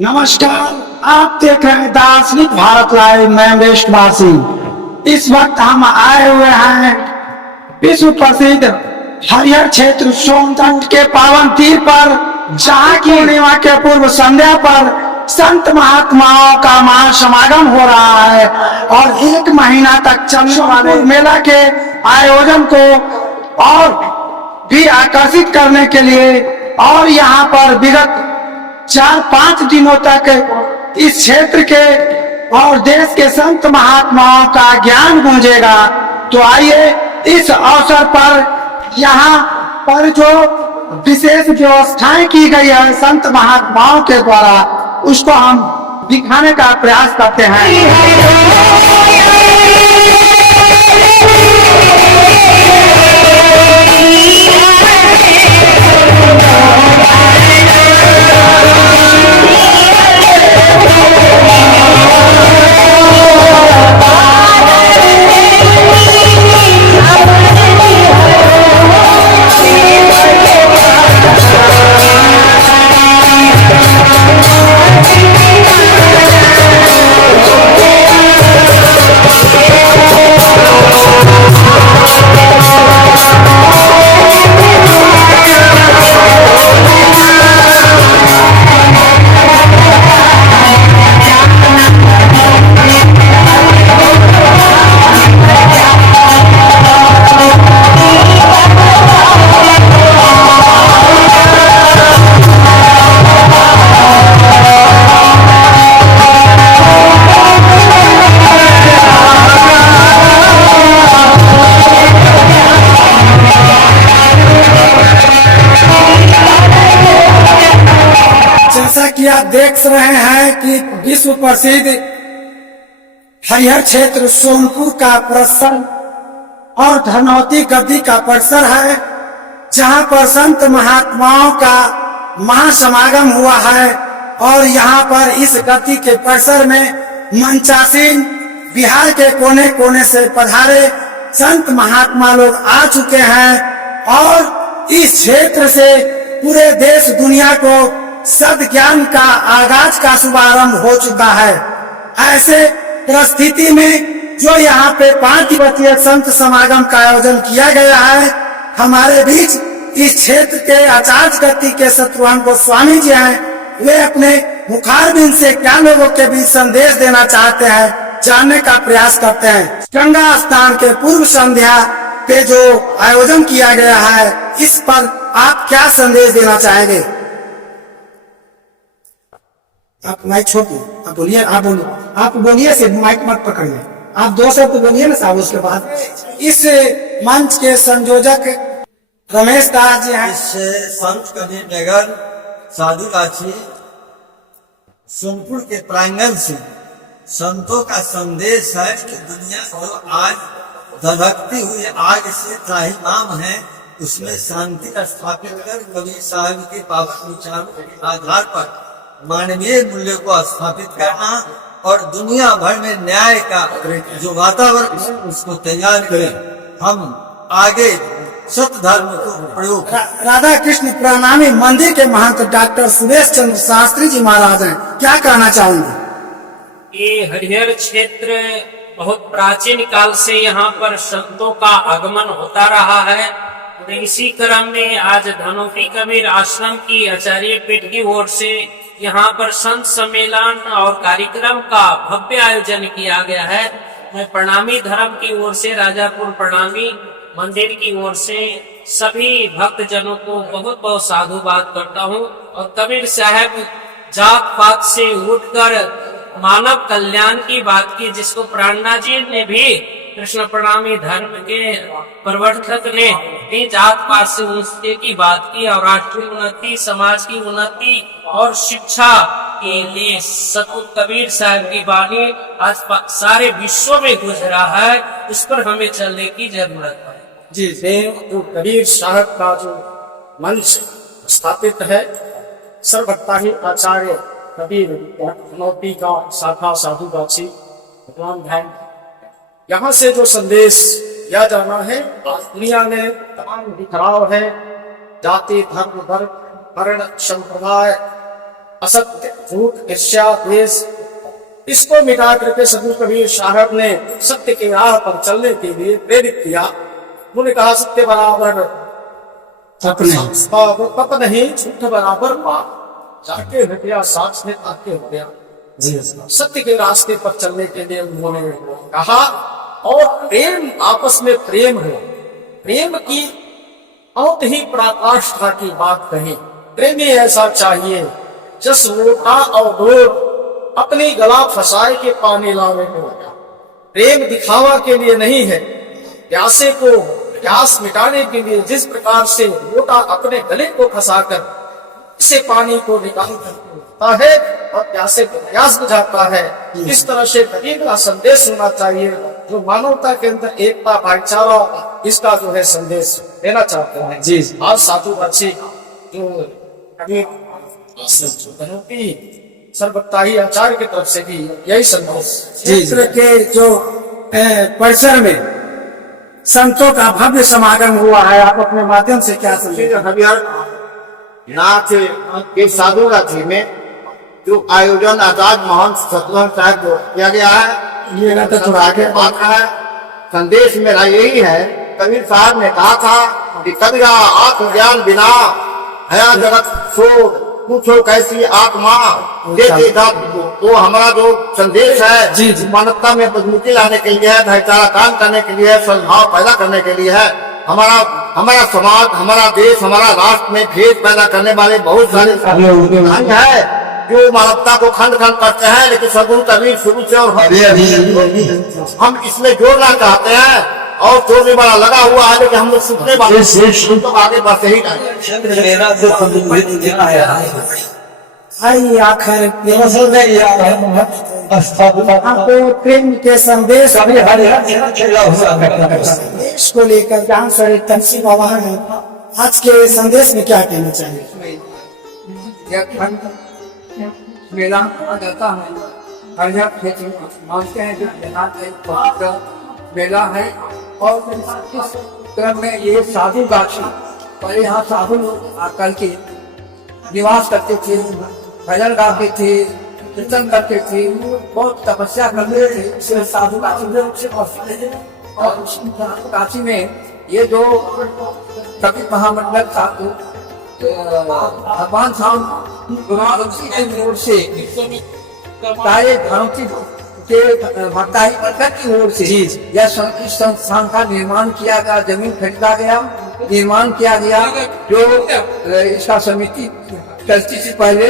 नमस्कार, आप देख रहे हैं दार्शनिक भारत लाइव। मैं वेशवासी। इस वक्त हम आए हुए हैं विश्व प्रसिद्ध हरिहर क्षेत्र सोनतंड के पावन तीर पर, जहाँ की पूर्णिमा के पूर्व संध्या पर संत महात्माओं का महासमागम हो रहा है और 1 महीना तक चलने वाले मेला के आयोजन को और भी आकर्षित करने के लिए और यहाँ पर विगत 4-5 दिनों तक इस क्षेत्र के और देश के संत महात्माओं का ज्ञान गूंजेगा। तो आइए इस अवसर पर यहाँ पर जो विशेष व्यवस्थाएं की गई है संत महात्माओं के द्वारा, उसको हम दिखाने का प्रयास करते हैं। जैसा कि आप देख रहे हैं कि विश्व प्रसिद्ध हरिहर क्षेत्र सोनपुर का परिसर और धनौती गद्दी का परिसर है, जहां पर संत महात्माओं का महासमागम हुआ है। और यहाँ पर इस गद्दी के परिसर में मंचासीन बिहार के कोने कोने से पधारे संत महात्मा लोग आ चुके हैं और इस क्षेत्र से पूरे देश दुनिया को सद्ज्ञान का आगाज का शुभारंभ हो चुका है। ऐसे परिस्थिति में जो यहाँ पे 5 दिवसीय संत समागम का आयोजन किया गया है, हमारे बीच इस क्षेत्र के आचार्य गति के शत्रुघ्न गोस्वामी जी हैं। वे अपने मुखारबिंद से क्या लोगों के बीच संदेश देना चाहते हैं, जानने का प्रयास करते हैं। गंगा स्नान के पूर्व संध्या पे जो आयोजन किया गया है, इस पर आप क्या संदेश देना चाहेंगे? आप माइक छोड़िए, आप बोलिए, आप बोलिए से माइक मत पकड़िए, आप 2 शब्द बोलिए ना साहब। उसके बाद इस मंच के संयोजक रमेश दास जी हैं। इस संत कबीर नगर साधु रांची सोनपुर के प्रांगण से संतों का संदेश है कि दुनिया को आज धधकती हुई आग से त्राहिमाम है, उसमें शांति स्थापित कर कबीर साहब के पावन विचारों के आधार पर मानवीय मूल्य को स्थापित करना और दुनिया भर में न्याय का जो वातावरण है उसको तैयार करें। हम आगे सत्य धर्म को प्रयोग। राधा कृष्ण प्रणामी मंदिर के महंत डॉक्टर सुरेश चंद्र शास्त्री जी महाराज हैं, क्या कहना चाहूंगे? ये हरिहर क्षेत्र बहुत प्राचीन काल से यहाँ पर संतों का आगमन होता रहा है। और इसी क्रम में आज धनौती कबीर आश्रम की आचार्य पीठ की ओर से यहाँ पर संत सम्मेलन और कार्यक्रम का भव्य आयोजन किया गया है। मैं प्रणामी धर्म की ओर से, राजापुर प्रणामी मंदिर की ओर से सभी भक्त जनों को बहुत बहुत साधुवाद करता हूँ। और कबीर साहब जात पात से उठकर मानव कल्याण की बात की, जिसको प्राणनाथ जी ने भी, कृष्ण प्रणामी धर्म के प्रवर्तक ने भी जात पात से ऊंचने की बात की और राष्ट्रीय उन्नति, समाज की उन्नति और शिक्षा के लिए सतगुरु कबीर साहब की वाणी आज सारे विश्व में गुजर रहा है। उस पर हमें चलने की जरूरत है। जी, जो कबीर साहब का जो मंच स्थापित है, सर्वभक्ता ही आचार्य कबीर धनौती का शाखा साधु गाछी भगवान धाम, यहाँ से जो संदेश दिया जाना है, आज दुनिया में तमाम बिखराव है, जाति धर्म वर्ग वर्ण संप्रदाय असत्य, झूठ, ईर्ष्या, द्वेष, इसको मिटा करके सदगुरु कबीर साहब ने सत्य के राह पर चलने के लिए प्रेरित किया। उन्होंने कहा सत्य बराबर पप नहीं, झूठ बराबर पाप, जाके हटिया साथ में आके हो गया। सत्य के रास्ते पर चलने के लिए उन्होंने कहा। और प्रेम, आपस में प्रेम हो, प्रेम की बहुत ही पराकाष्ठा की बात कही। प्रेमी ऐसा चाहिए जस लोटा और डोर अपनी गला फंसाए के पानी लाने को। प्रेम दिखावा के लिए नहीं है, प्यासे को प्यास मिटाने के लिए जिस प्रकार से लोटा अपने गले को फंसाकर से पानी को निकाल करता है और प्यासे को प्यास बुझाता है, इस तरह से कबीर का संदेश होना चाहिए जो मानवता के अंदर एकता, भाईचारा, इसका जो है संदेश देना चाहते हैं। जी आज साधु बच्चे जो कबीर सर्वताही आचार्य की तरफ से भी यही संदेश। क्षेत्र के जो परिसर में संतों का भव्य समागम हुआ है, आप अपने माध्यम से क्या संदेश? नाथ के साधु रात्रि में जो आयोजन आचार्य महंत सतनाम साहब को किया गया है, ये तो थोड़ा आगे बात है। संदेश मेरा यही है, कबीर साहब ने कहा था कि कबीरा आत्मज्ञान बिना हया जगत शोध, पूछो कैसी आत्मा देते था। तो हमारा जो संदेश है जी, जी। मानवता में मजबूती लाने के लिए है, भाईचारा काम करने के लिए है, सद्भाव पैदा करने के लिए है। हमारा समाज, हमारा देश, हमारा राष्ट्र में भेद पैदा करने वाले बहुत सारे अंग है जो मानवता को खंड खंड करते हैं, लेकिन सदगुरु कबीर शुरू से और हम इसमें जोड़ना चाहते हैं और जोड़ने वाला लगा हुआ है, लेकिन हम लोग सुनने वाले तो आगे बढ़ते ही आई आखिर आपको प्रेम के संदेश देश को लेकर जहाँ सारे तंसी बाबा है, आज के संदेश में क्या कहना चाहिए? यह खंड मेला माना जाता है। हर जगह क्षेत्र मानते हैं जो देहात का एक पवित्र मेला है। और इस क्रम में ये साधु गाछी, पहले यहाँ साधु लोग आकर के निवास करते थे, भजन गाते थे, कीर्तन करते थे, बहुत तपस्या करते थे। इसलिए साधु गाछी और साधु गाछी में ये जो कवि महामंडल साधु भगवान शाम की ओर से सारे धर्मती के भक्ताही वर्ग की ओर से यह इस संस्थान का निर्माण किया गया, जमीन खरीदा गया, निर्माण किया गया। जो इसका समिति चलती थी पहले,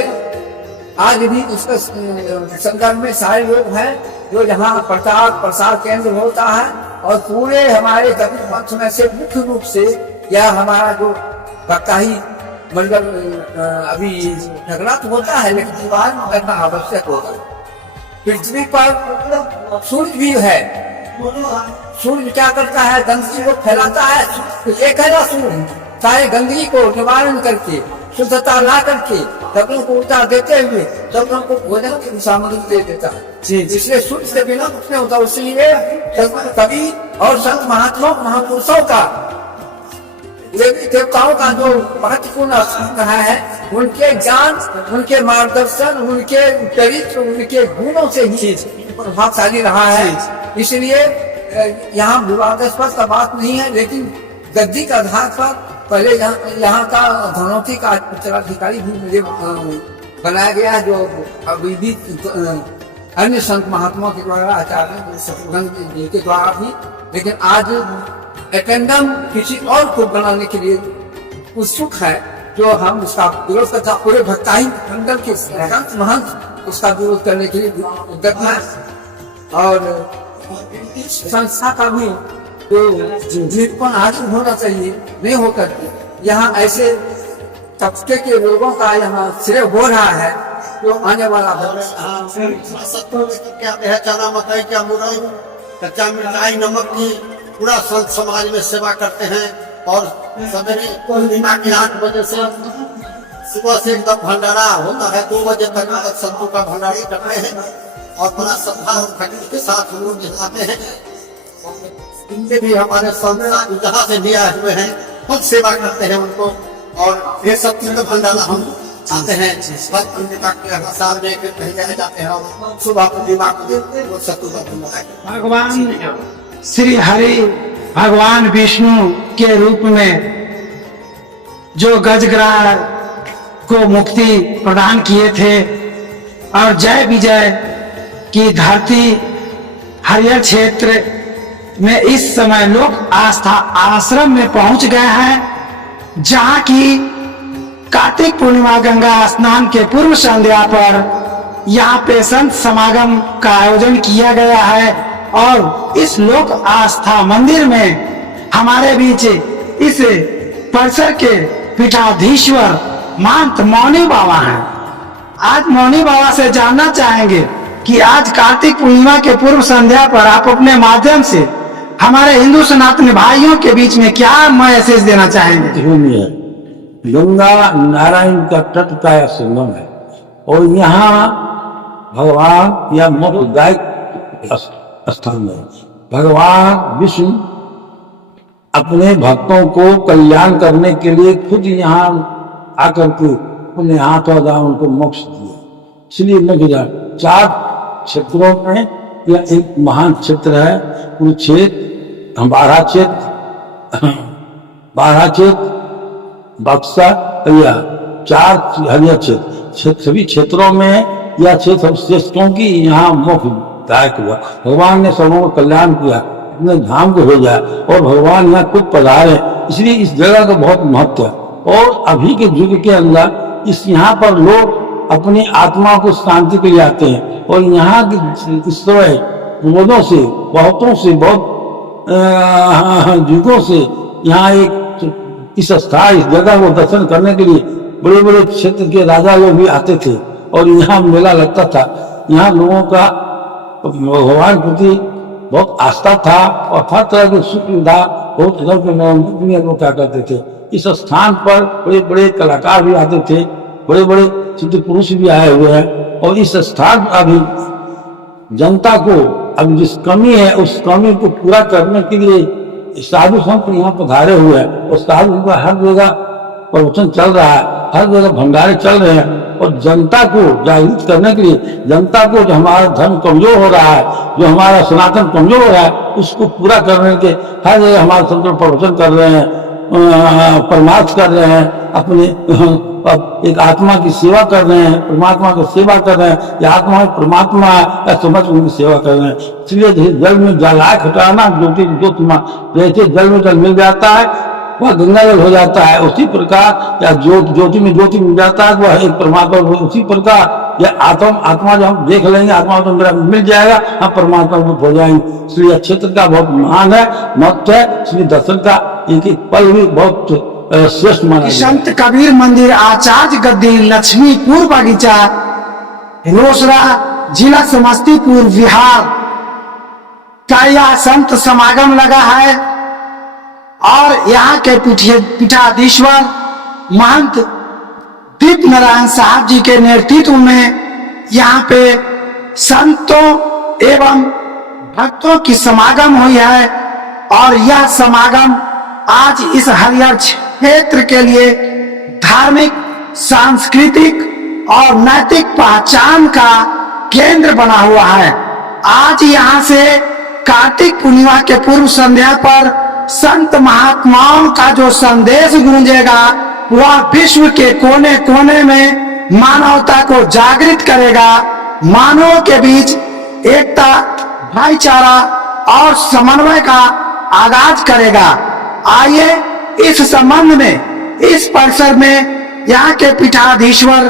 आज भी इसका संदर्भ में सारे लोग हैं जो यहाँ प्रचार प्रसार केंद्र होता है। और पूरे हमारे कबीर पंथ में से मुख्य रूप से यह हमारा जो भक्ताही मंडल अभी झगड़ा तो होता है, लेकिन दीवार करना आवश्यक होता है। पृथ्वी पर सूर्य भी है, सूर्य क्या करता है? गंदगी को फैलाता है। एक है ना सूर्य, सारे गंदगी को निवारण करके, शुद्धता ला करके सबलों को उतार देते हुए सबलों को भोजन की सामग्री दे देता है। इसलिए सूर्य से बिना कुछ नहीं होता। इसलिए कवि और संत महात्मा महापुरुषों का, देवी देवताओं का जो महत्वपूर्ण स्थान रहा है, उनके ज्ञान, उनके मार्गदर्शन, उनके चरित्र, उनके गुणों से ही प्रभावशाली रहा है। इसलिए यहाँ विवादास्पद का बात नहीं है, लेकिन गद्दी का आधार पर पहले यहाँ का धनौती का उत्तराधिकारी भी मुझे बनाया गया, जो अभी भी अन्य संत महात्माओं के द्वारा, आचार्य जी के द्वारा भी, लेकिन आज एटेंडम किसी और को बनाने के लिए उत्सुक है, जो हम उसका विरोध करता। पूरे भक्ताही मंडल के संत महंत उसका विरोध करने के लिए उद्यत है। और संस्था का भी तो निरूपण आगे होना चाहिए, नहीं होकर यहाँ ऐसे तबके के लोगों का यहाँ श्रेय हो रहा है, जो आने वाला चना मकई क्या मुरई, कच्चा मिर्चाई, नमक की पूरा संत समाज में सेवा करते हैं। और सवेरे पूर्णिमा के 8 बजे से सुबह से एकदम भंडारा होता है, 2 बजे तक संतों का भंडारा करते हैं और बड़ा श्रद्धा और भक्ति के साथ हम लोग आते हैं। इनके भी हमारे संत जहाँ से भी आए हुए हैं, खुद सेवा करते हैं उनको। और ये सब का भंडारा हम आते हैं पद पूर्णिमा के हर साल में कहीं जाते हैं और सुबह पूर्णिमा को वो शत्रुघ्न पूर्णिमा भगवान श्री हरि भगवान विष्णु के रूप में जो गजग्राह को मुक्ति प्रदान किए थे और जय विजय की धरती हरियर क्षेत्र में इस समय लोग आस्था आश्रम में पहुंच गए हैं, जहां की कार्तिक पूर्णिमा गंगा स्नान के पूर्व संध्या पर यहाँ पे संत समागम का आयोजन किया गया है। और इस लोक आस्था मंदिर में हमारे बीच इस परिसर के पीठाधीश्वर महंत मौनी बाबा हैं। आज मौनी बाबा से जानना चाहेंगे कि आज कार्तिक पूर्णिमा के पूर्व संध्या पर आप अपने माध्यम से हमारे हिंदू सनातन भाइयों के बीच में क्या मैसेज देना चाहेंगे? है गंगा नारायण का तट का संगम है और यहाँ भगवान या मोक्षदायक स्थान है। भगवान विष्णु अपने भक्तों को कल्याण करने के लिए खुद यहाँ आकर के उन्हें हाथ और उनको मोक्ष दिया। इसलिए मुझे 4 क्षेत्रों में यह एक महान क्षेत्र है। कुरुक्षेत्र, बाराचेत, बक्सर, या 4 हरियर क्षेत्र, सभी क्षेत्रों में यह क्षेत्र श्रेष्ठ, क्योंकि यहाँ मोक्षदायक हुआ। भगवान ने सबों को कल्याण किया, अपने धाम को भेजा और भगवान यहाँ खुद पधारे, इसलिए इस जगह का बहुत महत्व है। और अभी के युग के अंदर यहाँ पर लोग अपनी आत्मा को शांति के लिए आते हैं और यहाँ की समय रोजों से बहुत युगों से यहाँ इस स्थान इस जगह को दर्शन करने के लिए बड़े बड़े क्षेत्र के राजा लोग भी आते थे और यहाँ मेला लगता था। यहाँ लोगों का भगवान प्रति बहुत आस्था था और हर तरह की सुविधा बहुत लोग क्या करते थे। इस स्थान पर बड़े बड़े कलाकार भी आते थे, बड़े बड़े सिद्ध पुरुष भी आए हुए हैं। और इस स्थान अभी जनता को अब जिस कमी है उस कमी को पूरा करने के लिए साधु संत यहाँ पधारे हुए हैं और साधु का हर जगह प्रवचन चल रहा है, हर जगह भंडारे चल रहे हैं और जनता को जागृत करने के लिए, जनता को जो हमारा धर्म कमजोर हो रहा है, जो हमारा सनातन कमजोर हो रहा है, उसको पूरा करने के हर जगह हमारे संत प्रवचन कर रहे हैं, परमार्थ कर रहे हैं, अपने एक आत्मा की सेवा कर रहे हैं, परमात्मा की सेवा कर रहे हैं। यह आत्मा परमात्मा है समझ उनकी सेवा कर रहे हैं। इसलिए जल में जलाख हटाना ज्योतिमा, जैसे जल में जल मिल जाता है वह गंगा जल हो जाता है, उसी प्रकार या ज्योति में ज्योति मिल जाता है वह एक परमात्मा, उसी प्रकार यह आत्मा जो हम देख लेंगे, आत्मा तो मेरा मिल जाएगा, हम परमात्मा रूप हो जाएंगे। इसलिए क्षेत्र का बहुत महान है, महत्व है। इसलिए दर्शन का एक एक पल भी बहुत श्रेष्ठ माना। संत कबीर मंदिर, आचार्य गद्दी, लक्ष्मीपुर बगीचा, रोसड़ा, जिला समस्तीपुर, बिहार का यह संत समागम लगा है और यहाँ के पीठाधीश्वर महंत दीप नारायण साहब जी के नेतृत्व में यहाँ पे संतों एवं भक्तों की समागम हुई है। और यह समागम आज इस हरियर क्षेत्र के लिए धार्मिक, सांस्कृतिक और नैतिक पहचान का केंद्र बना हुआ है। आज यहाँ से कार्तिक पूर्णिमा के पूर्व संध्या पर संत महात्माओं का जो संदेश गूंजेगा वह विश्व के कोने कोने में मानवता को जागृत करेगा, मानवों के बीच एकता, भाईचारा और समन्वय का आगाज करेगा। आइए इस संबंध में इस परिसर में यहाँ के पीठाधीश्वर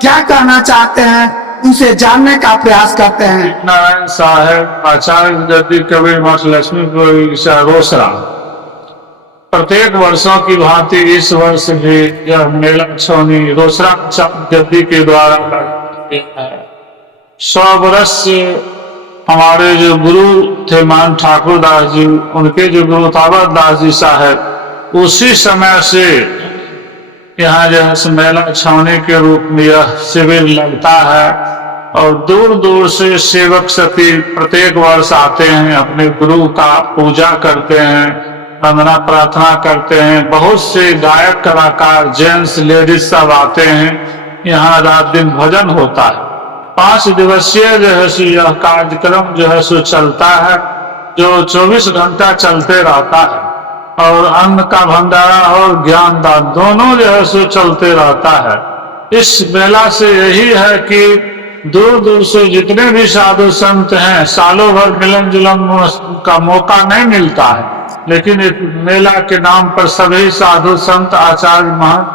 क्या कहना चाहते हैं उनसे जानने का प्रयास करते हैं। नारायण साहब, आचार्य गद्दी, कबीर मठ, लक्ष्मीपुर, रोसड़ा। प्रत्येक वर्षों की भांति इस वर्ष भी यह मेला छौनी रोसड़ा गद्दी के द्वारा 100 वर्ष से हमारे जो गुरु थे मान ठाकुर दास जी, उनके जो गुरु ताबत दास जी साहब, उसी समय से यहाँ जो मेला छावनी के रूप में यह शिविर लगता है और दूर दूर से सेवक सती प्रत्येक वर्ष आते हैं, अपने गुरु का पूजा करते हैं, वंदना प्रार्थना करते हैं। बहुत से गायक कलाकार, जेंट्स लेडीज सब आते हैं यहाँ रात दिन भजन होता है। 5 दिवसीय जो है सो यह कार्यक्रम जो है सो चलता है, जो 24 घंटा चलते रहता है। और अन्न का भंडारा और ज्ञान दान दोनों जो है सो चलते रहता है। इस मेला से यही है कि दूर दूर से जितने भी साधु संत हैं, सालों भर मिलन जुलन का मौका नहीं मिलता है, लेकिन इस मेला के नाम पर सभी साधु संत, आचार्य, महंत,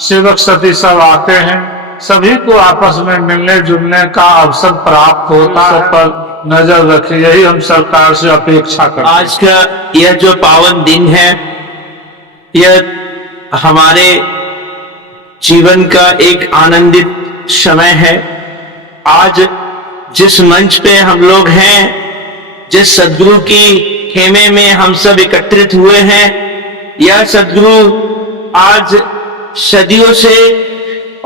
सेवक सती सब आते हैं। सभी को आपस में मिलने जुलने का अवसर प्राप्त होता है। पर नजर रखें, यही हम सरकार से अपेक्षा करते हैं। आज का यह जो पावन दिन है, यह हमारे जीवन का एक आनंदित समय है। आज जिस मंच पे हम लोग हैं, जिस सदगुरु की खेमे में हम सब एकत्रित हुए हैं, यह सदगुरु आज सदियों से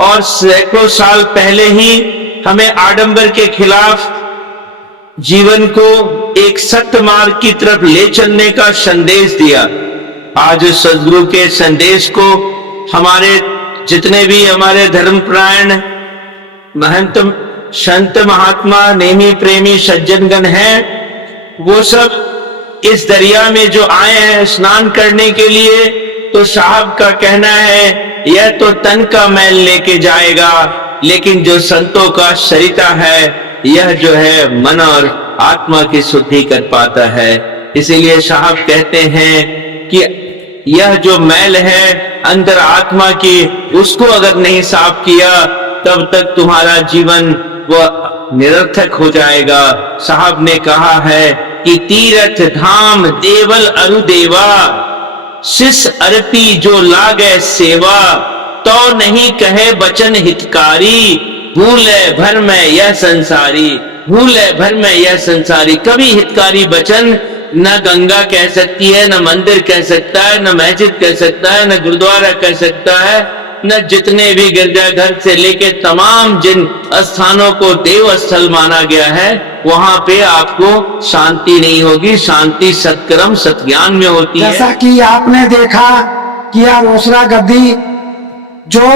और सैकड़ों साल पहले ही हमें आडंबर के खिलाफ जीवन को एक सत्य मार्ग की तरफ ले चलने का संदेश दिया। आज उस सदगुरु के संदेश को हमारे जितने भी हमारे धर्मपरायण महंत, संत, महात्मा, नेमी प्रेमी सज्जनगण हैं, वो सब इस दरिया में जो आए हैं स्नान करने के लिए, तो साहब का कहना है यह तो तन का मैल लेके जाएगा, लेकिन जो संतों का सरिता है यह जो है मन और आत्मा की शुद्धि कर पाता है। इसीलिए साहब कहते हैं कि यह जो मैल है अंदर आत्मा की, उसको अगर नहीं साफ किया तब तक तुम्हारा जीवन वह निरर्थक हो जाएगा। साहब ने कहा है कि तीर्थ धाम देवल अरु देवा, शिष अर्पी जो लागे सेवा, तो नहीं कहे बचन हितकारी, भूले भर में यह संसारी, भूले भर में यह संसारी। कभी हितकारी बचन न गंगा कह सकती है, न मंदिर कह सकता है, न मस्जिद कह सकता है, न गुरुद्वारा कह सकता है, न जितने भी गिरजाघर से लेके तमाम जिन स्थानों को देव स्थल माना गया है, वहां पे आपको शांति नहीं होगी। शांति सत्कर्म सत्ज्ञान में होती है। जैसा कि आपने देखा कि यह रोसड़ा गद्दी जो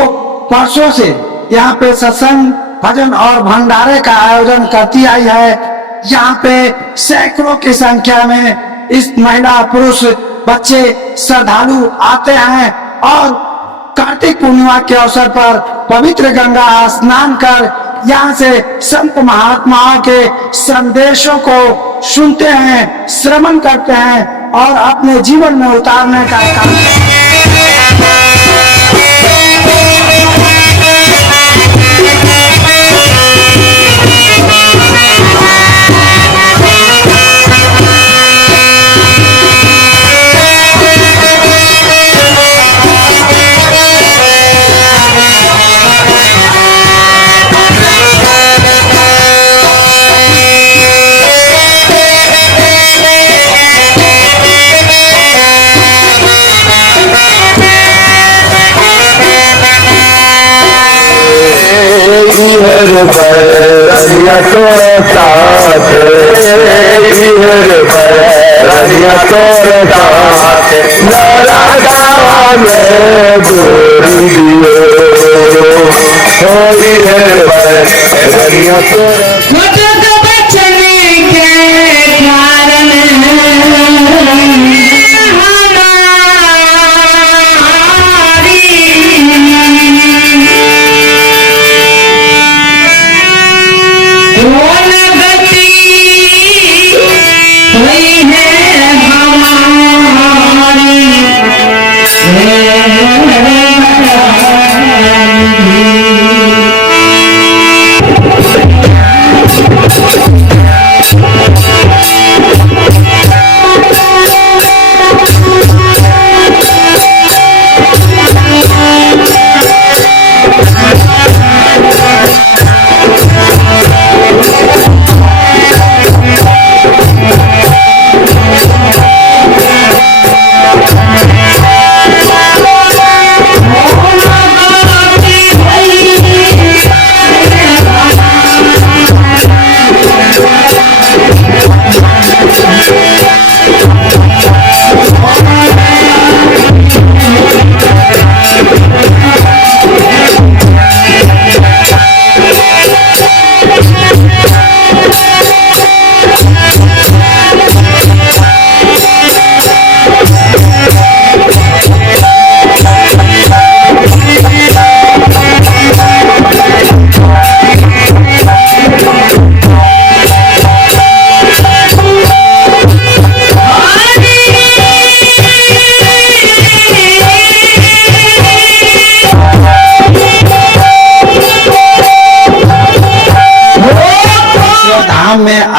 परसों से यहाँ पे सत्संग, भजन और भंडारे का आयोजन करती आई है, यहाँ पे सैकड़ों की संख्या में इस महिला, पुरुष, बच्चे, श्रद्धालु आते हैं और कार्तिक पूर्णिमा के अवसर पर पवित्र गंगा स्नान कर यहाँ से संत महात्माओं के संदेशों को सुनते हैं, श्रवण करते हैं और अपने जीवन में उतारने का काम करते हैं।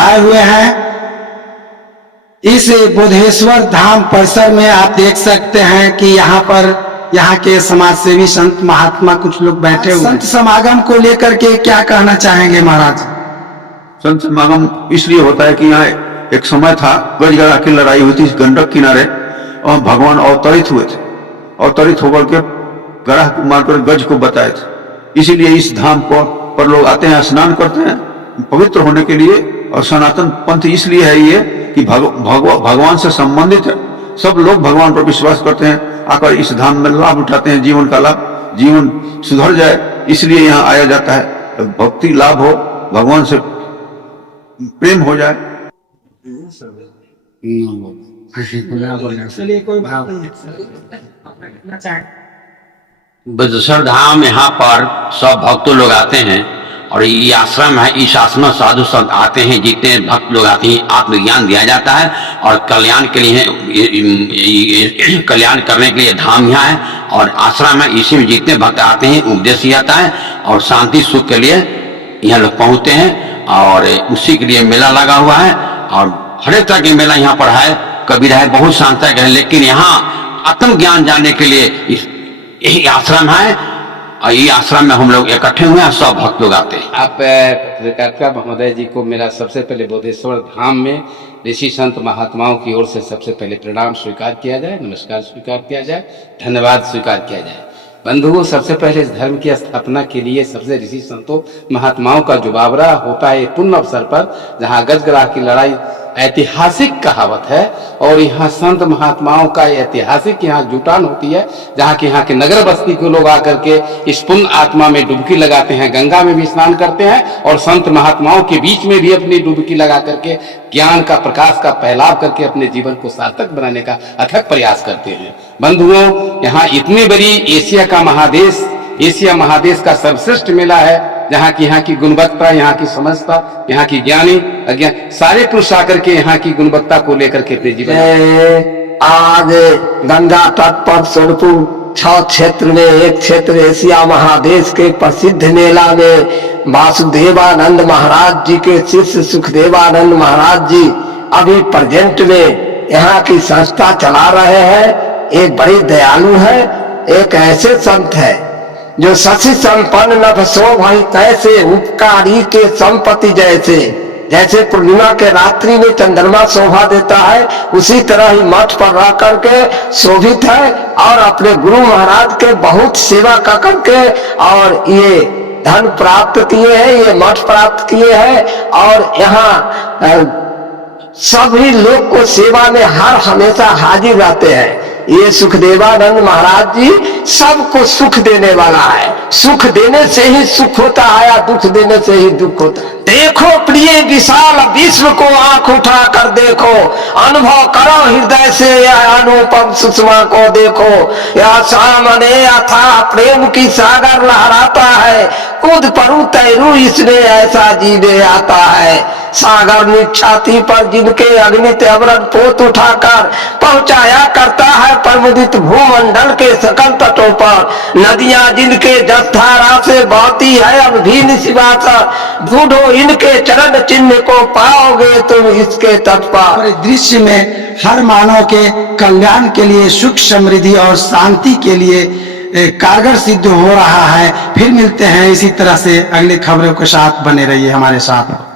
आए हुए हैं। इस बोधेश्वर धाम परिसर में आप देख सकते हैं कि यहाँ के समाज सेवी संत महात्मा कुछ लोग बैठे हुए। संत समागम को लेकर के क्या कहना चाहेंगे महाराज? संत समागम इसलिए होता है कि यहाँ एक समय था, गजगरा की लड़ाई हुई थी इस गंडक किनारे, और भगवान अवतरित हुए थे। अवतरित होकर के गराह को मारकर गज को बताए थे। इसीलिए इस धाम पर लोग आते हैं, स्नान करते हैं पवित्र होने के लिए। और सनातन पंथ इसलिए है ये कि भगवान से संबंधित है। सब लोग भगवान पर विश्वास करते हैं, आकर इस धाम में लाभ उठाते हैं, जीवन का लाभ, जीवन सुधर जाए, इसलिए यहाँ आया जाता है। भक्ति लाभ हो, भगवान से प्रेम हो जाए। बोधेश्वर धाम यहाँ पर सब भक्त लोग आते हैं और ये आश्रम है। इस आश्रम में साधु संत आते हैं, जितने भक्त लोग आते हैं आत्मज्ञान दिया जाता है और कल्याण के लिए कल्याण करने के लिए धाम यहाँ है और आश्रम है। इसी में जितने भक्त आते हैं उपदेश दिया जाता है और शांति सुख के लिए यहाँ लोग पहुँचते हैं और उसी के लिए मेला लगा हुआ है। और हर एक तरह के मेला यहाँ पर है, कबीर है, बहुत शांति है। लेकिन यहाँ आत्मज्ञान जानने के लिए यही आश्रम है और ये आश्रम में हम लोग इकट्ठे हुए हैं, सब भक्त लोग आते हैं। आप पत्रकारिता महोदय जी को मेरा सबसे पहले बोधेश्वर धाम में ऋषि संत महात्माओं की ओर से सबसे पहले प्रणाम स्वीकार किया जाए, नमस्कार स्वीकार किया जाए, धन्यवाद स्वीकार किया जाए। बंधुओं, सबसे पहले इस धर्म की स्थापना के लिए सबसे ऋषि संतों महात्माओं का जुबावरा होता है पुण्य अवसर पर, जहाँ गजगराह की लड़ाई ऐतिहासिक कहावत है और यहाँ संत महात्माओं का ऐतिहासिक यहाँ जुटान होती है, जहाँ के यहाँ के नगर बस्ती के लोग आकर के इस पुण्य आत्मा में डुबकी लगाते हैं, गंगा में भी स्नान करते हैं और संत महात्माओं के बीच में भी अपनी डुबकी लगा करके ज्ञान का प्रकाश का फैलाव करके अपने जीवन को सार्थक बनाने का अथक प्रयास करते हैं। बंधुओं, यहाँ इतनी बड़ी एशिया महादेश का सर्वश्रेष्ठ मेला है, जहाँ की यहाँ की गुणवत्ता, यहाँ की समझता, यहाँ की ज्ञानी अज्ञान सारे पुरुष आकर के यहाँ की गुणवत्ता को लेकर के अपने जीवन। आज गंगा तट पर सोनपुर 6 क्षेत्र में एक क्षेत्र एशिया महादेश के प्रसिद्ध मेला में वासुदेवानंद महाराज जी के शिष्य सुखदेवानंद महाराज जी अभी प्रेजेंट में यहाँ की संस्था चला रहे हैं। एक बड़ी दयालु है, एक ऐसे संत है जो शशि संपन्न नभ शोभहि तैसे उपकारी के संपत्ति जैसे। जैसे पूर्णिमा के रात्रि में चंद्रमा शोभा देता है, उसी तरह ही मठ पर रह करके शोभित है और अपने गुरु महाराज के बहुत सेवा कर करके और ये धन प्राप्त किए हैं, ये मठ प्राप्त किए हैं और यहाँ सभी लोग को सेवा में हर हमेशा हाजिर रहते हैं। ये सुखदेवानंद महाराज जी सबको सुख देने वाला है। सुख देने से ही सुख होता है या दुख देने से ही दुख होता है। देखो प्रिय विशाल विश्व को आंख उठा कर देखो, अनुभव करो हृदय से यह अनुपम सुषमा को देखो। यह सामने अथाह प्रेम की सागर लहराता है, कूद परू तैरू इसमें ऐसा जीवे आता है। सागर निछाती पर जिनके अग्नित अवरद पोत उठाकर पहुंचाया करता है परमुदित भूमंडल के सकल तटों पर। नदियां जिनके जसधारा से बहती है अब भी निशिवासर, ढूंढो इनके चरण चिन्ह को पाओगे तुम इसके तट पर। दृश्य में हर मानव के कल्याण के लिए, सुख समृद्धि और शांति के लिए कारगर सिद्ध हो रहा है। फिर मिलते हैं इसी तरह से अगले खबरों के साथ, बने रहिए हमारे साथ।